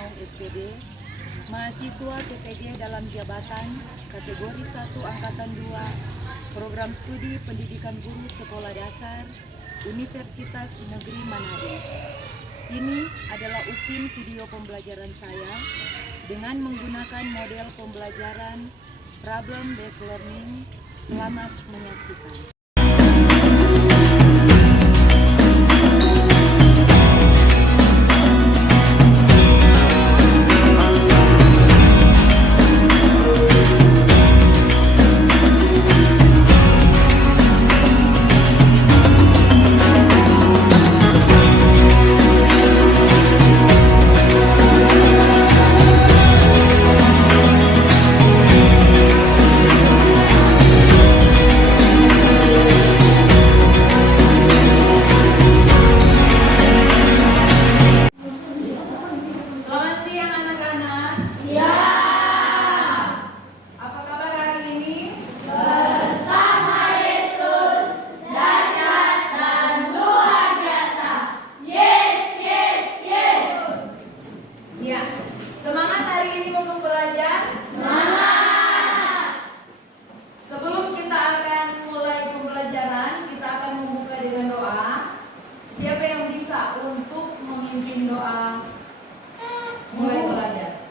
Naung SPD, mahasiswa PPG dalam jabatan kategori 1 Angkatan 2, Program Studi Pendidikan Guru Sekolah Dasar, Universitas Negeri Manado. Ini adalah upin video pembelajaran saya dengan menggunakan model pembelajaran Problem Based Learning. Selamat menyaksikan.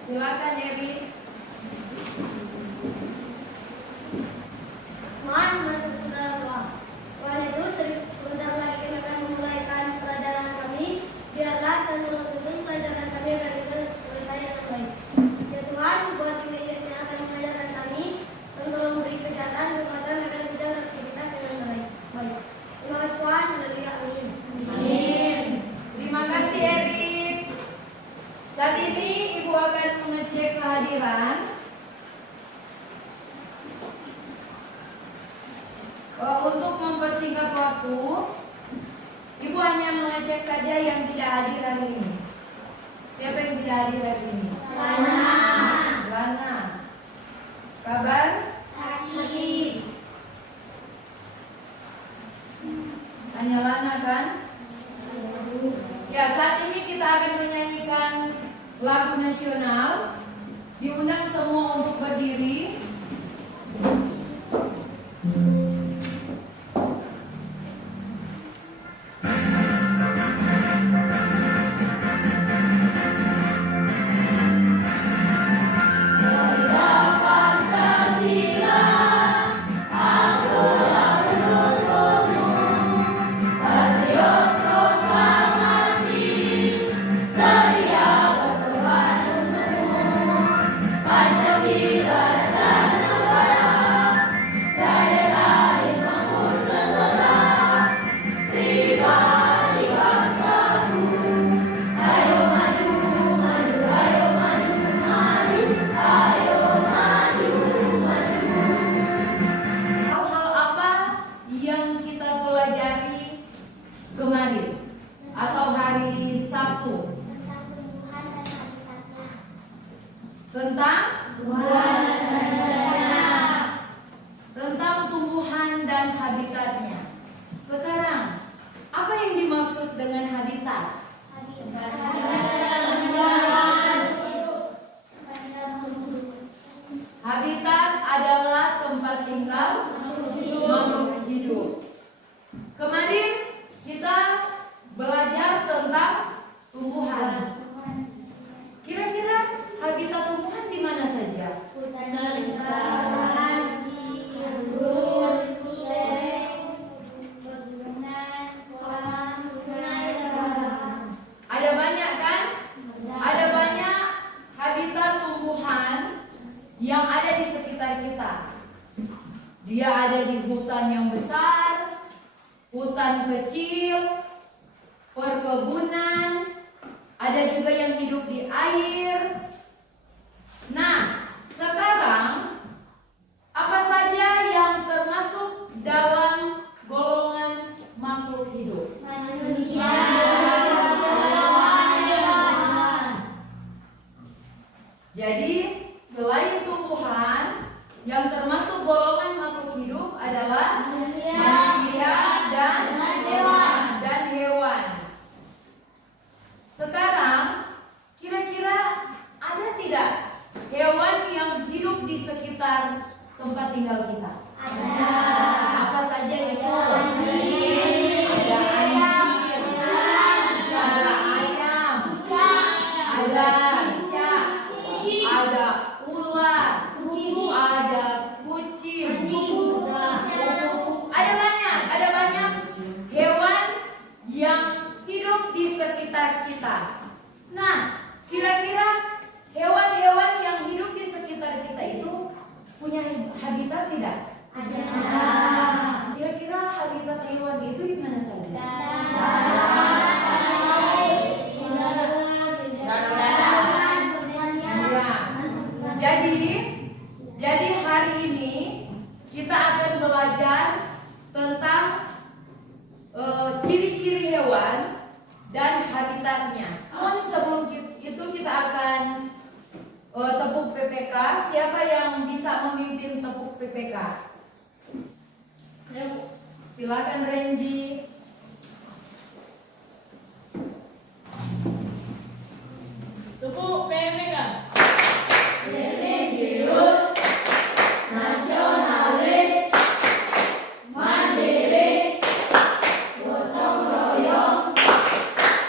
Silakan Eri. Tuhan Yesus, sebentar lagi kami akan memulaikan pelajaran kami. Biarlah Tuhan menuntun pelajaran kami agar bisa selesai dengan baik. Ya Tuhan, buat ibu-ibu yang akan mengajarkan kami, tolong beri kesehatan, kekuatan agar bisa beraktivitas dengan baik. Terima kasih Tuhan, haleluya, amin. Amin. Terima kasih Eri. Saat ini Ibu akan mengecek kehadiran. Untuk mempersingkat waktu, Ibu hanya mengecek saja yang tidak hadir hari ini. Siapa yang tidak hadir hari ini? Lana. Kabar? Sakit. Hanya Lana kan? Ya, saat ini kita akan menyanyikan lagu nasional. Diundang semua untuk berdiri. Kemarin atau hari Sabtu tentang tumbuhan dan habitatnya. Sekarang, apa yang dimaksud dengan habitat? Habitat adalah tempat tinggal makhluk hidup. Kemarin kita belajar tentang tumbuhan. Kira-kira habitat tumbuhan di mana saja? Ada banyak kan? Ada banyak habitat tumbuhan yang ada di sekitar kita. Dia ada di hutan yang besar, hutan kecil, perkebunan, ada juga yang hidup di air. Nah, sekarang apa saja yang termasuk dalam golongan makhluk hidup? Manusia. Jadi, selain tumbuhan, yang termasuk golongan makhluk hidup adalah manusia dan hewan. Sekarang, kira-kira tidak hewan yang hidup di sekitar tempat tinggal kita? Ada. Apa saja itu? Ada anjing, ada ayam, ada cicak, ada ular, ada kucing, ada banyak hewan yang hidup di sekitar kita. Nah, kira-kira hewan-hewan yang hidup di sekitar kita itu punya habitat tidak? Ada. Kira-kira habitat hewan itu di mana saja? Ya. Jadi hari ini kita akan belajar tentang ciri-ciri hewan dan habitatnya. Namun sebelum itu kita akan tepuk PPK. Siapa yang bisa memimpin tepuk PPK? Silakan Renji. Tepuk PPK. Religius, nasionalis, mandiri, gotong royong,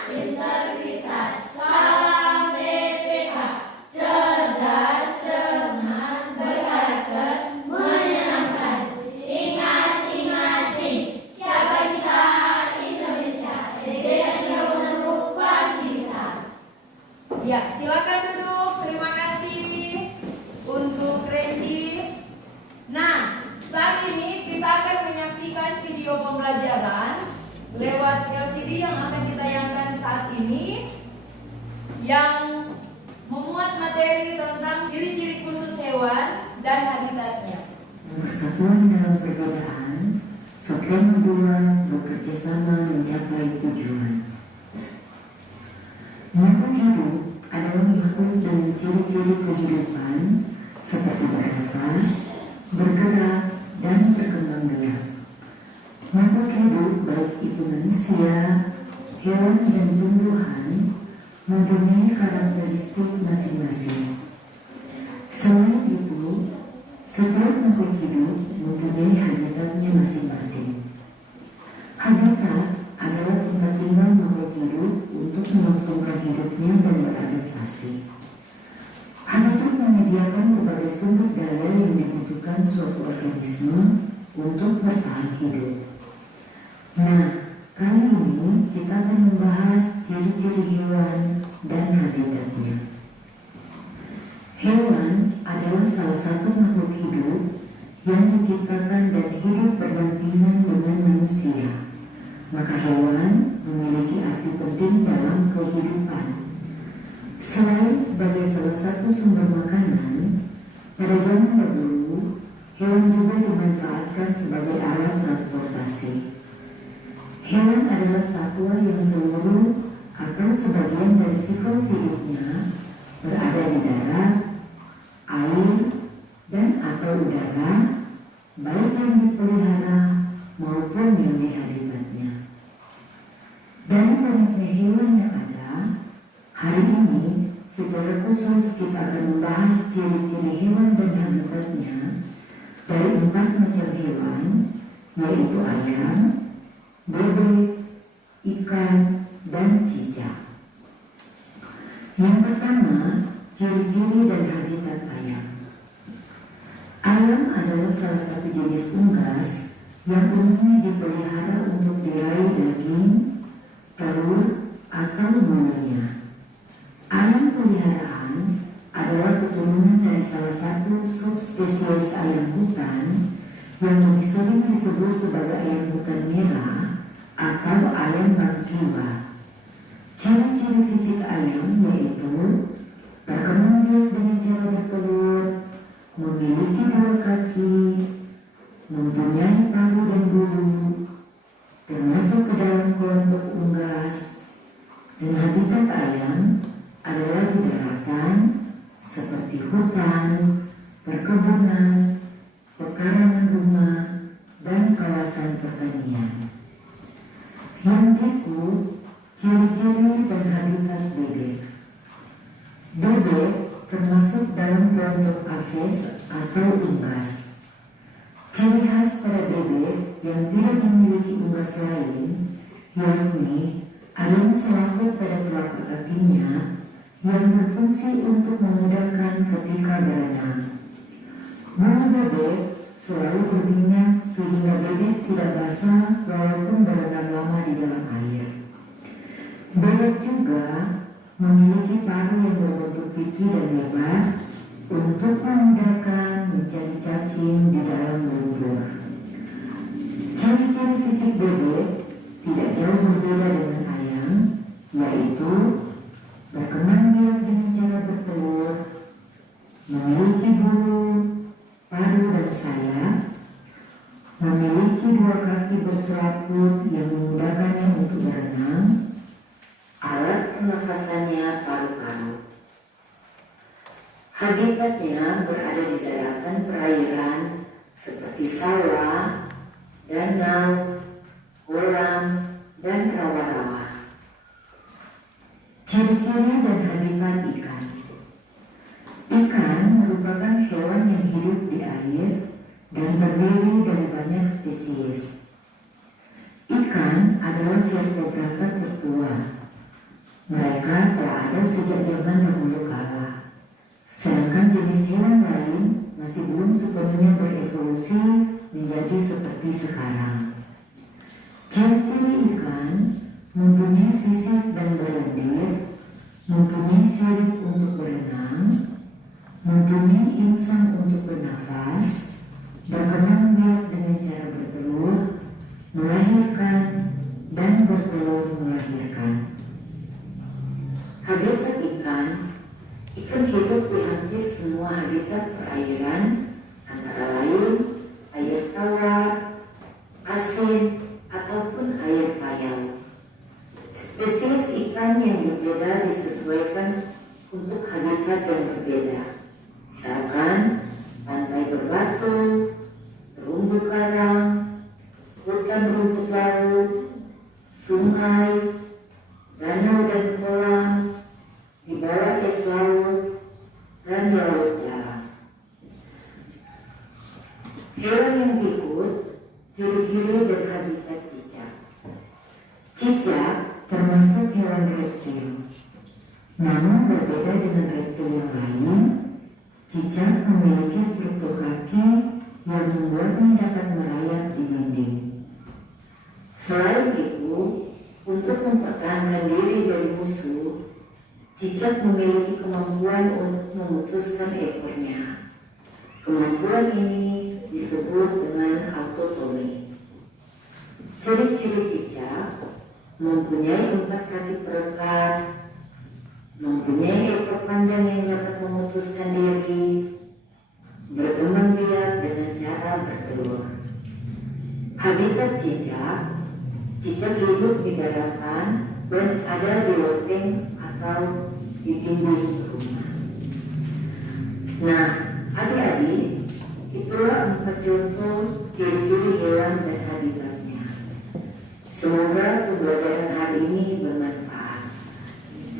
integritas. Salam PPK. Cerdas, cermat, berkarakter, menyenangkan. Ingat, siapa kita? Indonesia. SD dan Menurut pasti bisa. Ya, silakan duduk. Terima kasih untuk Randy. Nah, saat ini kita akan menyaksikan video pembelajaran lewat LCD yang akan ditayangkan saat ini, yang memuat materi tentang ciri-ciri khusus hewan dan habitatnya. Persatuan dalam perbedaan, Sopten dua bekerja sama mencapai tujuan. Makhluk hidup adalah makhluk dengan ciri-ciri kehidupan seperti bernafas, bergerak, dan berkembang biak. Makhluk hidup baik itu manusia, hewan, dan tumbuhan mempunyai karakteristik masing-masing. Selain itu, setiap makhluk hidup mempunyai habitatnya masing-masing. Habitat adalah tempat tinggal makhluk hidup untuk melangsungkan hidupnya dan beradaptasi. Habitat menyediakan berbagai sumber daya yang dibutuhkan suatu organisme untuk bertahan hidup. Nah, kali ini kita akan membahas ciri-ciri hewan dan habitatnya. Hewan adalah salah satu makhluk hidup yang diciptakan dan hidup berdampingan dengan manusia. Maka hewan memiliki arti penting dalam kehidupan. Selain sebagai salah satu sumber makanan, pada zaman dahulu, hewan juga dimanfaatkan sebagai alat transportasi. Hewan adalah satwa yang seluruh atau sebagian dari siklus hidupnya berada di darat, air, dan atau udara, baik yang dipelihara maupun yang di habitatnya. Dari banyaknya hewan yang ada, hari ini secara khusus kita akan membahas ciri-ciri hewan dan habitatnya dari 4 macam hewan, yaitu ayam, bebek, ikan, dan cicak. Yang pertama, ciri-ciri dan habitat ayam. Ayam adalah salah satu jenis unggas yang umumnya dipelihara untuk diraih daging, telur, atau bulunya. Ayam peliharaan adalah keturunan dari salah satu subspesies ayam hutan yang lebih sering disebut sebagai ayam hutan merah atau ayam bangkiwa. Ciri-ciri fisik ayam yaitu berkembang biak dengan cara bertelur, memiliki 2 kaki, mempunyai paruh dan bulu, termasuk ke dalam kelompok unggas, dan habitat ayam adalah di daratan seperti hutan, perkebunan, pekarangan rumah, dan kawasan pertanian. Yang berikut ciri-ciri dan habitat bebek. Bebek termasuk termasuk dalam kelompok aves atau unggas. Ciri khas pada bebek yang tidak memiliki unggas lain, yakni adanya selaput pada telapak kakinya yang berfungsi untuk memudahkan ketika berenang. Bulu bebek selalu berminyak sehingga bebek tidak basah walaupun berenang lama di dalam air. Bebek juga memiliki paruh yang berbentuk pipi dan lebar untuk memudahkan mencari cacing di dalam lumpur. Ciri-ciri fisik bebek tidak jauh berbeda dengan ayam, yaitu berkembang biak dengan cara bertelur, memiliki bulu, paruh dan sayap, memiliki dua kaki berselaput yang memudahkannya untuk berenang, alat pernafasannya paru-paru. Habitatnya berada di daratan perairan seperti sawah, danau, kolam, dan rawa-rawa. Ciri-ciri dan habitat ikan. Ikan merupakan hewan yang hidup di air dan terdiri dari banyak spesies. Ikan adalah vertebrata tertua. Mereka telah ada sejak zaman dahulu kala. Sedangkan jenis hewan lain masih belum sepenuhnya berevolusi menjadi seperti sekarang. Ciri-ciri ikan mempunyai fisik dan berlendir, mempunyai sirip untuk berenang, mempunyai insang untuk bernafas, berkembang biak dengan cara bertelur, melahirkan, dan bertelur melahirkan. Habitat ikan hidup di hampir semua habitat perairan, antara lain air tawar, asin, ataupun air payau. Spesies ikan yang berbeda disesuaikan untuk habitat yang berbeda, misalkan pantai berbatu, terumbu karang, hutan rumput laut, sungai, danau dan kolam, di bawah es laut, dan di laut dalam. Hewan yang berikut ciri-ciri dan habitat cicak. Cicak termasuk hewan reptil. Namun berbeda dengan reptil yang lain, cicak memiliki struktur kaki yang membuatnya dapat merayap di dinding. Selain itu, untuk mempertahankan diri dari musuh, cicak memiliki kemampuan untuk memutuskan ekornya. Kemampuan ini disebut dengan autotomi. Ciri-ciri cicak mempunyai 4 kaki perekat, mempunyai ekor panjang yang dapat memutuskan diri, berkembang biak dengan cara bertelur. Habitat cicak hidup di daratan dan ada di loteng atau di dinding rumah. Nah, adik-adik, itulah 4 contoh ciri-ciri hewan dan habitatnya. Semoga pembelajaran hari ini bermanfaat.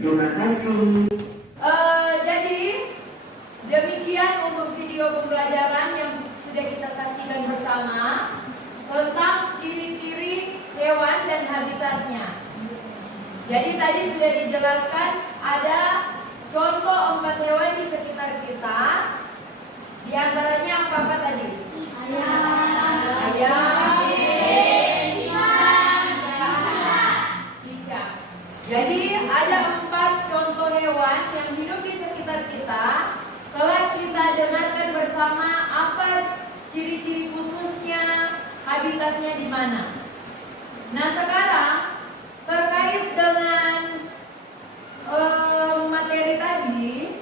Terima kasih. Jadi demikian untuk video pembelajaran yang sudah kita saksikan bersama tentang ciri-ciri hewan dan habitatnya. Jadi tadi sudah dijelaskan ada contoh 4 hewan di sekitar kita. Di antaranya apa tadi? Ayam, cicak. Jadi ada 4 contoh hewan yang hidup di sekitar kita. Telah kita dengarkan bersama apa ciri-ciri khususnya, habitatnya di mana. Nah, sekarang terkait dengan materi tadi,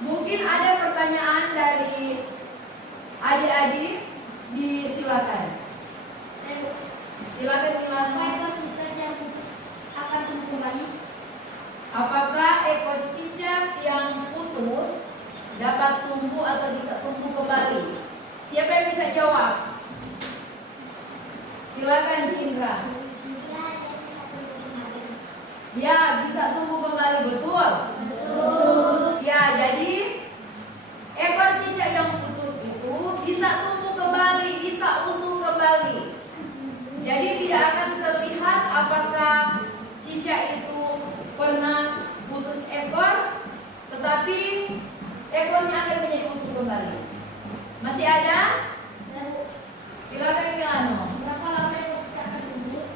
mungkin ada pertanyaan dari adik-adik, silakan. Apakah cicak yang putus akan tumbuh kembali? Apakah ekor cicak yang putus dapat tumbuh atau bisa tumbuh kembali? Siapa yang bisa jawab? Silakan Cindra. Ya, bisa tumbuh kembali, betul? Betul. Ya, jadi ekornya akan menjadi utuh kembali. Masih ada? Silakan Milano. Berapa lama ekor cicak akan tumbuh?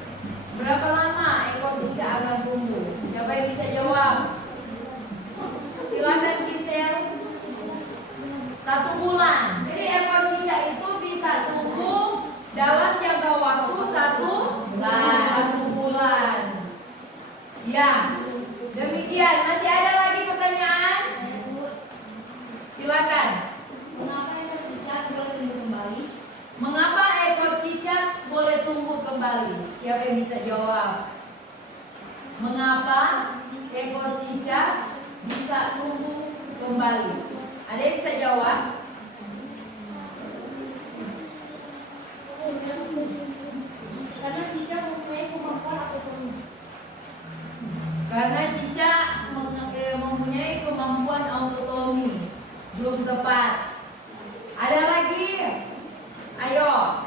Berapa lama ekor cicak akan tumbuh? Siapa yang bisa jawab? Silakan Gisel. 1 bulan. Jadi ekor cicak itu bisa tumbuh dalam jangka waktu 1 bulan. Ya, demikian. Masih ada lagi pertanyaan? Silakan. Mengapa ekor cicak boleh tumbuh kembali? Mengapa ekor cicak boleh tumbuh kembali? Siapa yang bisa jawab? Mengapa ekor cicak bisa tumbuh kembali? Ada yang bisa jawab? Karena cicak mempunyai kemampuan autonomi. Karena cicak mempunyai kemampuan autonomi. Belum tepat. Ada lagi? Ayo.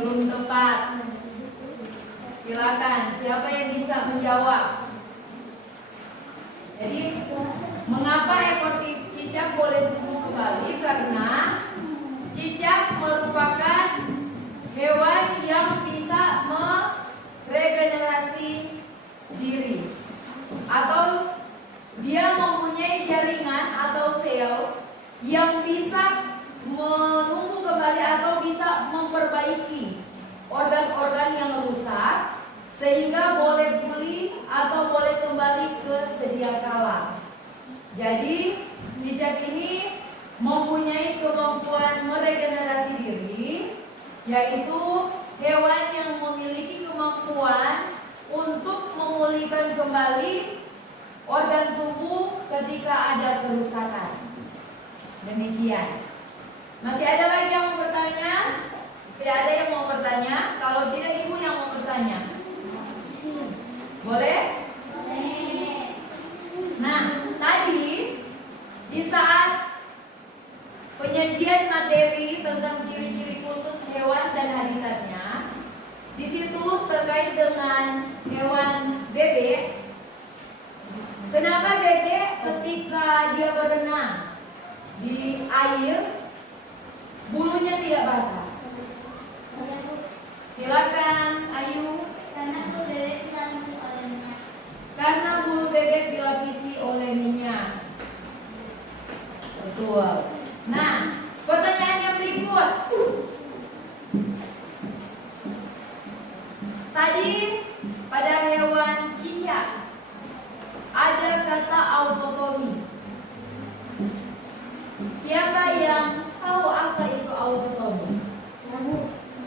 Belum tepat. Silakan. Siapa yang bisa menjawab? Jadi, mengapa ekor cicak boleh tumbuh kembali? Karena cicak merupakan hewan yang bisa meregenerasi diri, atau dia mempunyai jaringan atau sel yang bisa menumbuh kembali atau bisa memperbaiki organ-organ yang rusak sehingga boleh pulih atau boleh kembali ke sedia kala. Jadi cicak ini mempunyai kemampuan meregenerasi diri, yaitu hewan yang memiliki kemampuan untuk memulihkan kembali organ tubuh ketika ada kerusakan. Demikian. Masih ada lagi yang mau bertanya? Tidak ada yang mau bertanya? Kalau tidak, ibu yang mau bertanya. Boleh? Nah, tadi di saat penyajian materi tentang ciri-ciri khusus hewan dan habitatnya, di situ terkait dengan hewan bebek. Kenapa bebek ketika dia berenang di air bulunya tidak basah? Silakan Ayu. Karena itu bebek dilapisi oleh minyak. Karena bulu bebek dilapisi oleh minyak. Betul. Nah, pertanyaan yang berikut. Tadi pada hewan cicak ada kata autotomi. Siapa yang tahu apa itu autotomi?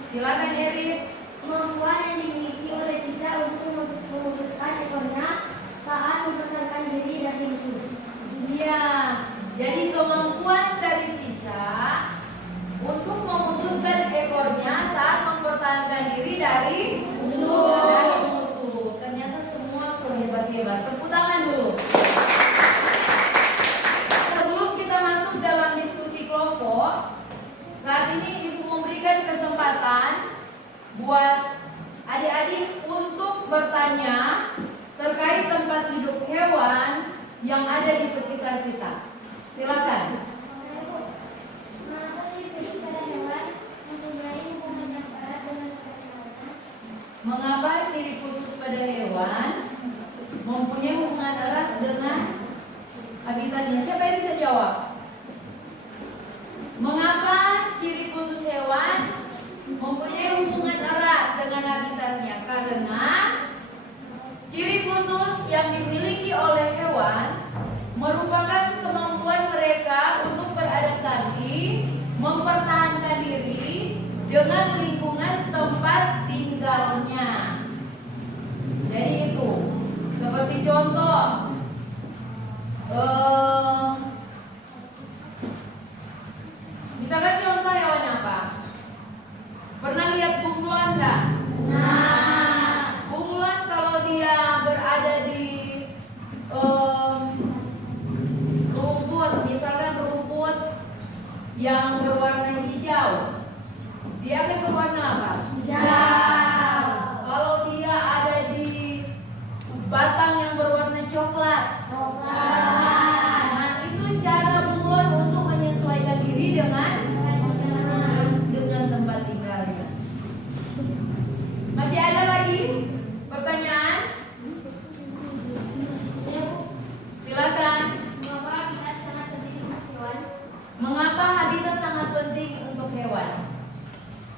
Silakan Erin. Kemampuan yang dimiliki oleh cicak untuk memutuskan ekornya saat mempertahankan diri dari musuh. Iya, jadi kemampuan dari cicak untuk memutuskan ekornya saat mempertahankan diri dari musuh. Ternyata semua sehebat-hebat. Tepuk tangan dulu. Sebelum kita masuk dalam diskusi kelompok, saat ini Ibu memberikan kesempatan buat adik-adik untuk bertanya terkait tempat hidup hewan yang ada di sekitar kita. Silakan. Mengapa ciri khusus pada hewan mempunyai hubungan erat dengan habitatnya? Siapa yang bisa jawab? Mengapa ciri khusus hewan mempunyai hubungan erat dengan habitatnya? Karena ciri khusus yang dimiliki oleh hewan merupakan kemampuan mereka untuk beradaptasi, mempertahankan diri dengan lingkungan tempat tinggalnya. Jadi itu, seperti contoh, misalkan contoh hewan apa? Pernah lihat bunglon nggak? Bunglon kalau dia berada di rumput, misalkan rumput yang berwarna hijau, dia akan berwarna apa? Hijau. Kalau dia ada di batang yang berwarna coklat, nah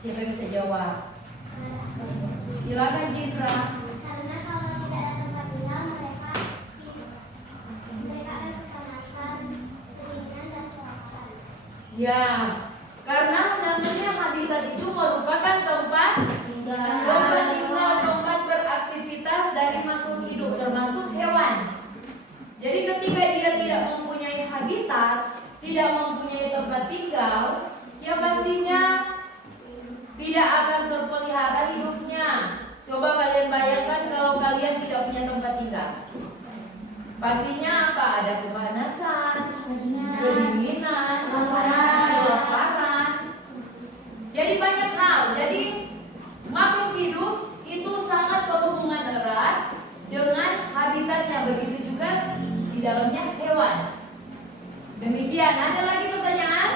Siapa yang bisa jawab? Silakan Citra. Karena kalau tidak ada tempat tinggal mereka akan kepanasan, kedinginan dan kelaparan. Ya, karena namanya habitat itu merupakan tempat tinggal, tempat beraktivitas dari makhluk hidup termasuk hewan. Jadi ketika dia tidak mempunyai habitat, tidak mempunyai tempat tinggal, ya pastinya tidak akan terpelihara hidupnya. Coba kalian bayangkan kalau kalian tidak punya tempat tinggal. Pastinya apa? Ada kepanasan, kedinginan, kelaparan. Jadi banyak hal. Jadi makhluk hidup itu sangat berhubungan erat dengan habitatnya. Begitu juga di dalamnya hewan. Demikian. Ada lagi pertanyaan?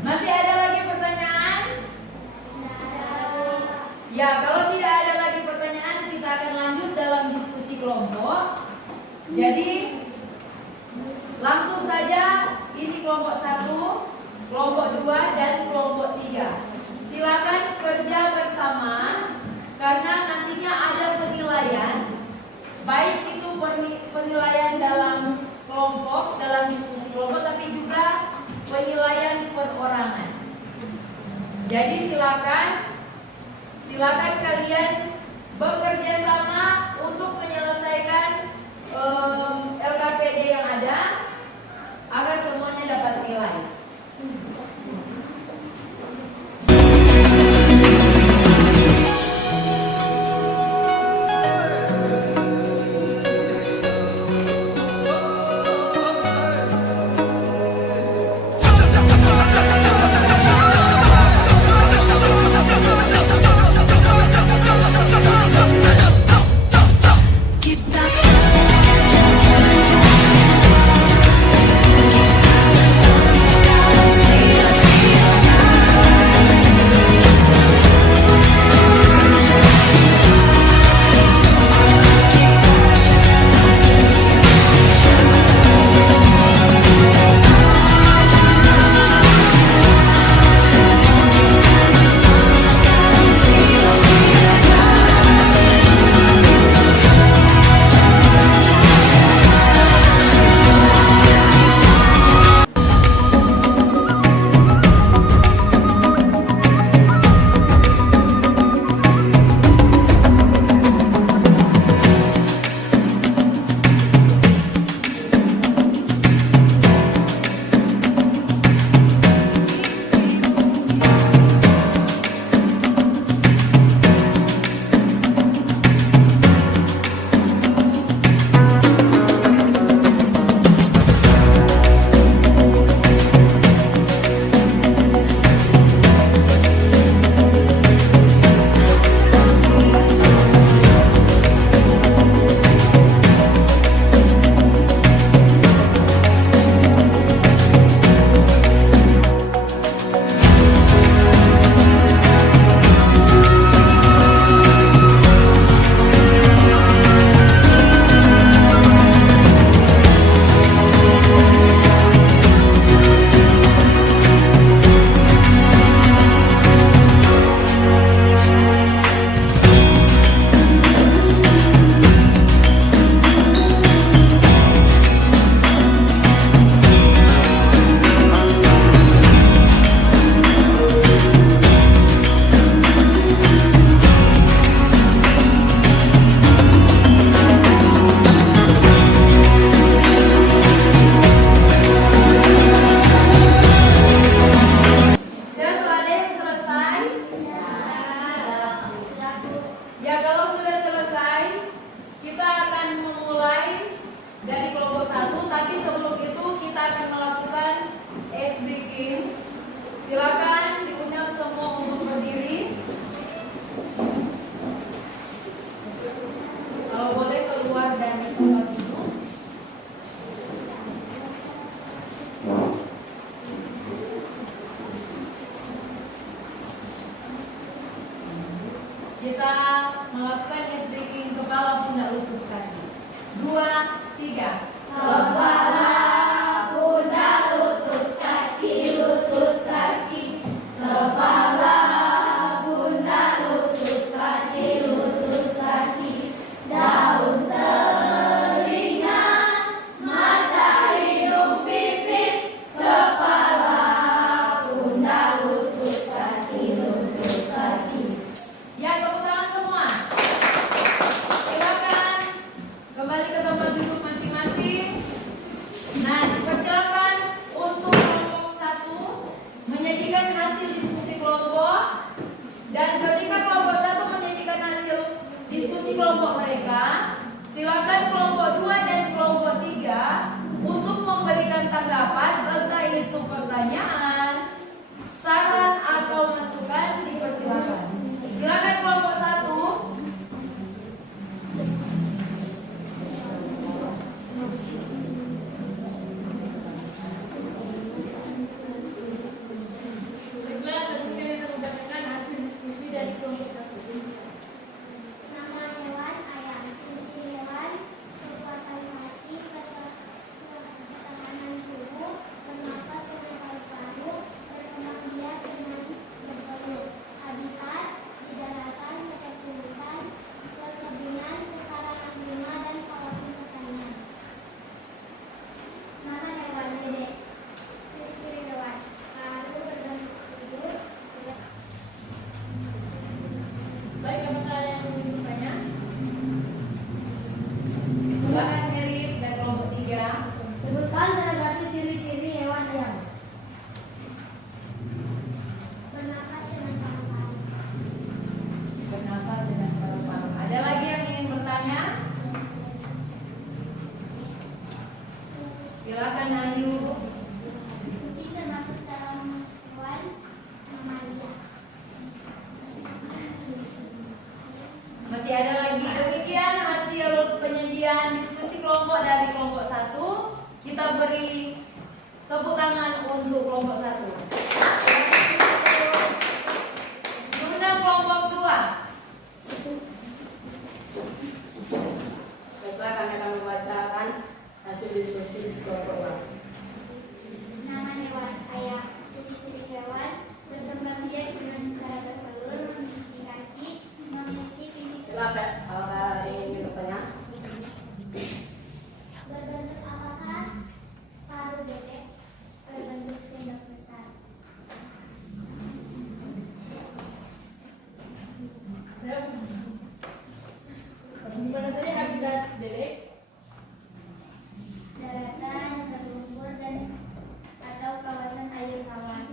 Masih ada lagi pertanyaan? Ya, kalau tidak ada lagi pertanyaan, kita akan lanjut dalam diskusi kelompok. Jadi langsung saja, ini kelompok 1, kelompok 2, dan kelompok 3. Silakan kerja bersama karena nantinya ada penilaian, baik itu penilaian dalam kelompok, dalam diskusi kelompok, tapi juga penilaian perorangan. Jadi silakan kalian bekerja sama untuk menyelesaikan LKPD yang ada agar semuanya dapat nilai. Kita melakukan ice breaking kepala, pundak, lutut, kaki. 2, 3. Kepala, pundak, lutut, kaki, kepala, Silakan Ayu. Kucing termasuk dalam hewan mamalia. Masih ada lagi. Demikian hasil penyajian diskusi kelompok dari kelompok 1. Kita beri tepuk tangan untuk kelompok 1. Untuk kelompok 2. Baiklah, kami akan membacakan hasil diskusi kelompok 2. Nama hewan ayam. Ciri-ciri hewan berkembang biak dengan cara bertelur, memiliki kaki, memiliki fisik Silakan, kalau ada yang ingin bertanya. berbentuk apakah paruh bebek berbentuk sendok besar. Di mana saja habitat bebek? Daratan, berlumpur dan atau kawasan air tawar.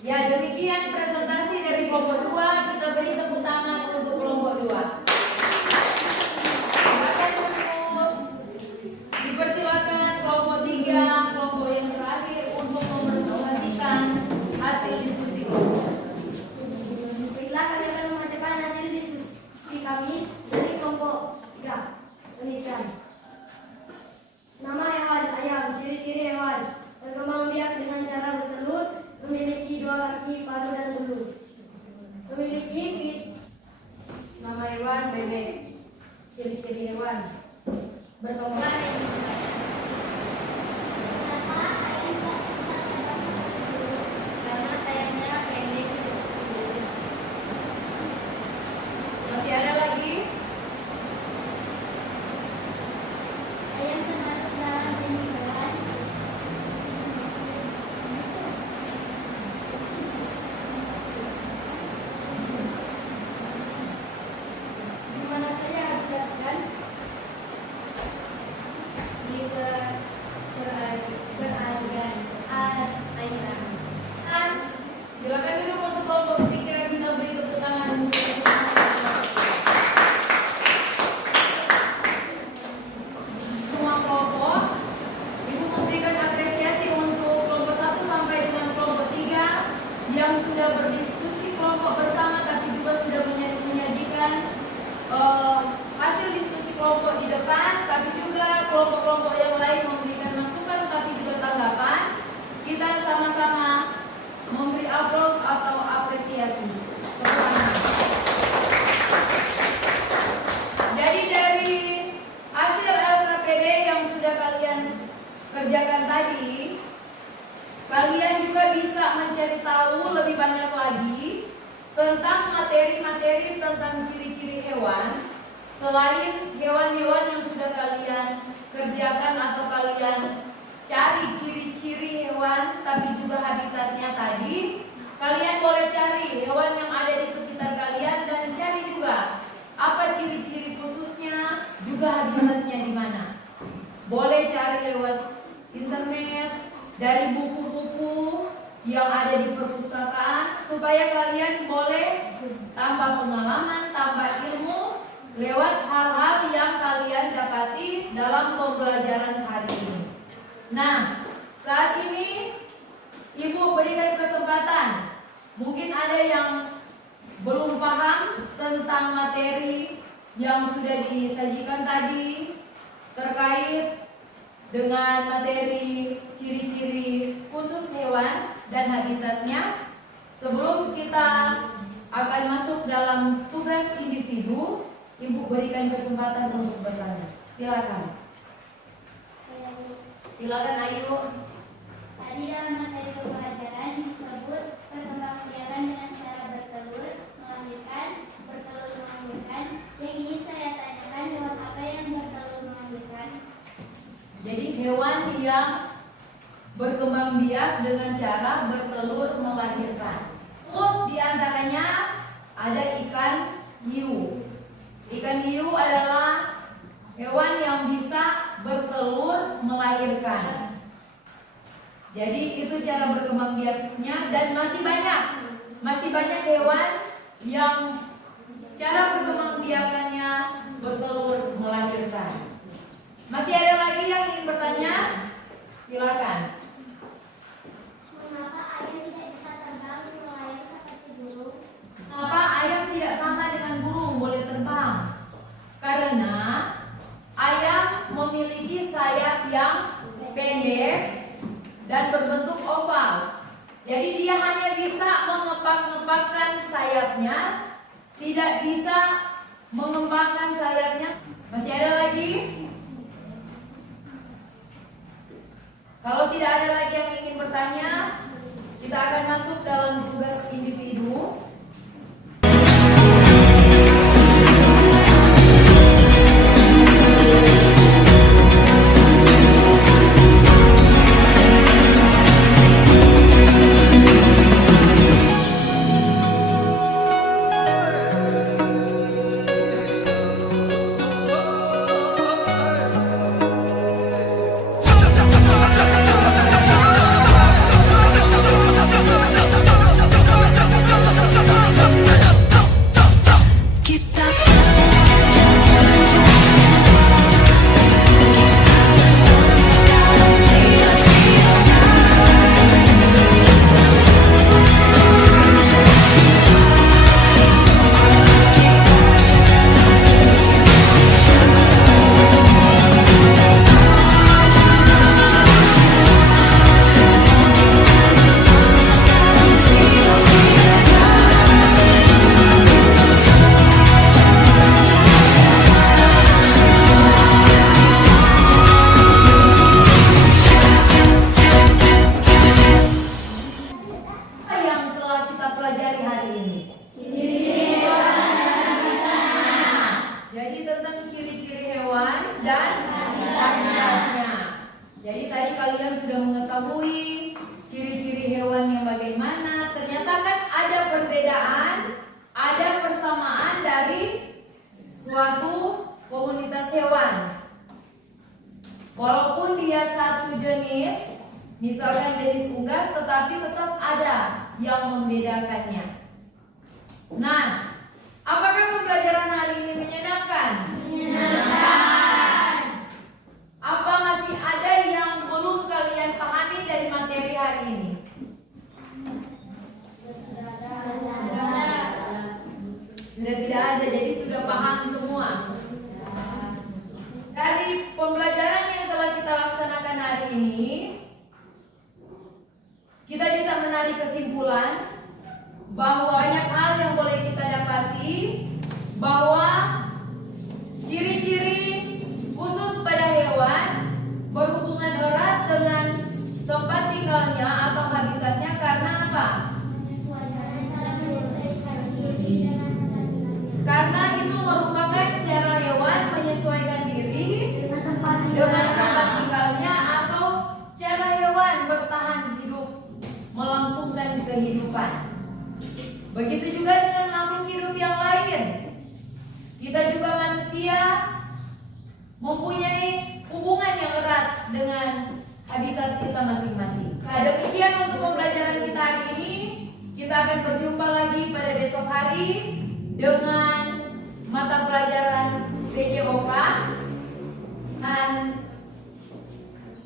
Ya, demikian presentasi dari kelompok 2. Kita beri tepuk tangan untuk kelompok 2. Silakan untuk dipersilakan kelompok 3, kelompok yang terakhir untuk mempresentasikan hasil diskusi kelompok. Baiklah, kami akan membacakan hasil diskusi kami dari kelompok 3. Demikian. Nama hewan ayam. Ciri-ciri hewan berkembang biak dengan cara bertelur, memiliki 2 kaki, paruh dan bulu. Memiliki nama hewan bebek. Ciri-ciri hewan berkembang karena sayapnya pendek. Masih ada lagi? Ayam termasuk dalam jenis hewan di mana saja habitatnya di perairan. Nah, silakan dulu untuk kelompok 3 kita beri tepuk tangan untuk semua kelompok. Ibu memberikan apresiasi untuk kelompok 1 sampai dengan kelompok 3 yang sudah berdiskusi kelompok bersama tapi juga sudah menyajikan hasil diskusi kelompok di depan, tapi juga kelompok-kelompok yang lain memberikan masukan tapi juga tanggapan. Kita sama-sama memberi aplaus atau apresiasi. Tepuk tangan. Jadi dari hasil LKPD yang sudah kalian kerjakan tadi, kalian juga bisa mencari tahu lebih banyak lagi tentang materi-materi tentang ciri-ciri hewan selain hewan-hewan yang sudah kalian kerjakan atau kalian cari ciri-ciri hewan tapi juga habitatnya tadi. Kalian boleh cari hewan yang ada di sekitar kalian dan cari juga apa ciri-ciri khususnya, juga habitatnya di mana. Boleh cari lewat internet, dari buku-buku yang ada di perpustakaan, supaya kalian boleh tambah pengalaman, tambah ilmu lewat hal-hal yang kalian dapati dalam pembelajaran hari ini. Nah, saat ini Ibu berikan kesempatan. Mungkin ada yang belum paham tentang materi yang sudah disajikan tadi terkait dengan materi ciri-ciri khusus hewan dan habitatnya. Sebelum kita akan masuk dalam tugas individu, Ibu berikan kesempatan untuk bertanya. Silakan. Silakan Ayu. Tadi dalam materi pembelajaran disebut perkembangbiakan dengan cara bertelur, melahirkan, bertelur melahirkan. Yang ingin saya tanyakan, hewan apa yang bertelur melahirkan? Jadi hewan yang berkembang biak dengan cara bertelur melahirkan. Di antaranya ada ikan hiu. Ikan hiu adalah hewan yang bisa bertelur melahirkan. Jadi itu cara berkembang biaknya, dan masih banyak hewan yang cara berkembang biakannya bertelur melahirkan. Masih ada lagi yang ingin bertanya? Silakan. Mengapa ayam tidak bisa terbang melayang seperti burung? Mengapa ayam tidak sama dengan burung boleh terbang? Karena ayam memiliki sayap yang pendek dan berbentuk oval. Jadi dia hanya bisa mengepak-ngepakkan sayapnya, tidak bisa mengembangkan sayapnya. Masih ada lagi? Kalau tidak ada lagi yang ingin bertanya, kita akan masuk dalam tugas individu. Apa yang telah kita pelajari hari ini? Jadi tentang ciri-ciri hewan dan habitatnya. Jadi tadi kalian sudah mengetahui ciri-ciri hewan yang bagaimana. Ternyata kan ada perbedaan, ada persamaan dari suatu komunitas hewan. Walaupun dia satu jenis, misalkan jenis unggas, tetapi tetap ada yang membedakannya. Nah, apakah pembelajaran hari ini menyenangkan? Menyenangkan. Apa masih ada yang belum kalian pahami dari materi hari ini? Sudah tidak ada, jadi sudah paham semua. Dari pembelajaran yang telah kita laksanakan hari ini, kita bisa menarik kesimpulan bahwa banyak hal yang boleh kita dapati, bahwa ciri-ciri khusus pada hewan berhubungan erat dengan tempat tinggalnya atau habitatnya. Karena apa? Karena itu merupakan cara hewan menyesuaikan diri dengan tempat tinggalnya atau cara hewan bertahan hidup, melangsungkan kehidupan. Begitu juga dengan makhluk hidup yang lain. Kita juga manusia mempunyai hubungan yang erat dengan habitat kita masing-masing. Nah, demikian untuk pembelajaran kita hari ini. Kita akan berjumpa lagi pada besok hari dengan mata pelajaran PJOK. Dan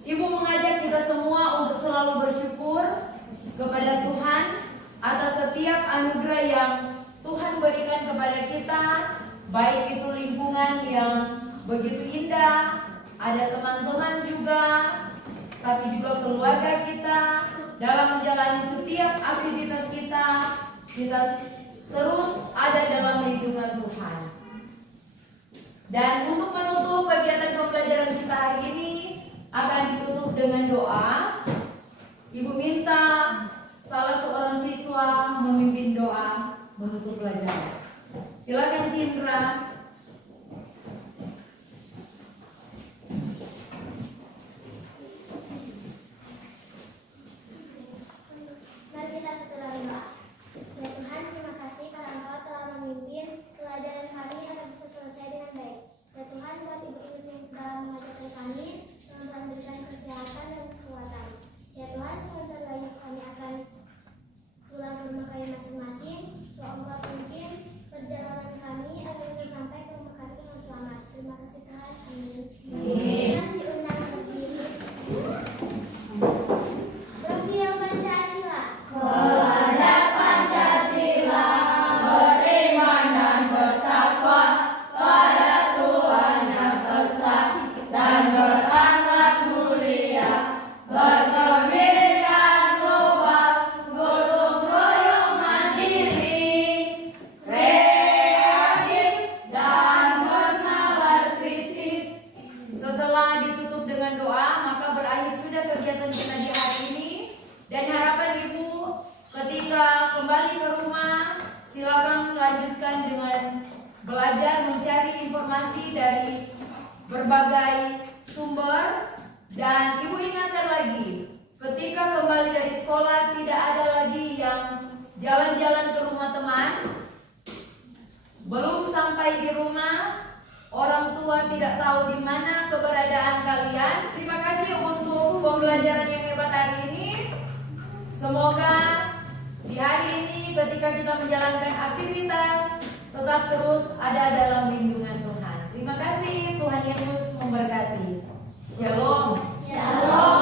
Ibu mengajak kita semua untuk selalu bersyukur kepada Tuhan atas setiap anugerah yang Tuhan berikan kepada kita, baik itu lingkungan yang begitu indah, ada teman-teman juga, tapi juga keluarga kita. Dalam menjalani setiap aktivitas kita terus ada dalam lindungan Tuhan. Dan untuk menutup kegiatan pembelajaran kita hari ini akan ditutup dengan doa. Ibu minta salah seorang siswa memimpin doa menutup pelajaran. Silakan Cindra. Mari kita setelah doa. Ya Tuhan, terima kasih karena Engkau telah memimpin pelajaran kami agar bisa selesai dengan baik. Ya Tuhan, buat ibu-ibu yang sudah mengajarkan kami, Tuhan berikan kesehatan dan kekuatan. Ya Tuhan, sebentar lagi kami akan pulang ke rumah kami masing-masing. Doa Engkau pimpin perjalanan kami agar bisa kegiatan kita di hari ini. Dan harapan Ibu ketika kembali ke rumah, silakan lanjutkan dengan belajar mencari informasi dari berbagai sumber. Dan Ibu ingatkan lagi, ketika kembali dari sekolah tidak ada lagi yang jalan-jalan ke rumah teman. Belum sampai di rumah, orang tua tidak tahu di mana keberadaan kalian. Terima kasih untuk pembelajaran yang hebat hari ini. Semoga di hari ini ketika kita menjalankan aktivitas tetap terus ada dalam lindungan Tuhan. Terima kasih, Tuhan Yesus memberkati. Shalom. Shalom.